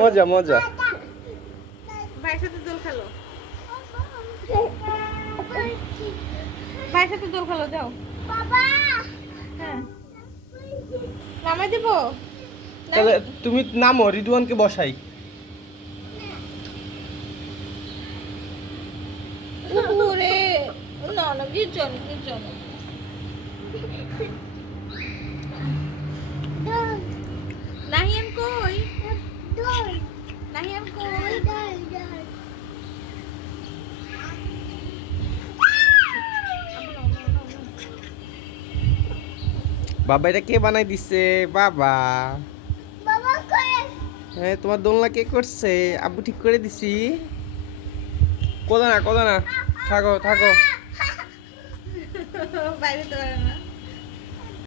মজা মজা। ভাইয়ের সাথে দোল খেলো, ভাইয়ের সাথে দোল খেলো, যাও। হ্যাঁ, নামাই দিব। তাহলে তুমি নামো, রিদওয়ানকে বসাই। ওরে না না, গির্জন গির্জন। নাহিয়ান কই, নাহিয়ান কই? বাবা এটা কে বানাই দিছে বাবা? হ্যাঁ, তোমার দোলনা কে করছে? আব্বু ঠিক করে দিছি। কোদা না, কোদা না, থাকো থাকো। বাইরে তো পারে না।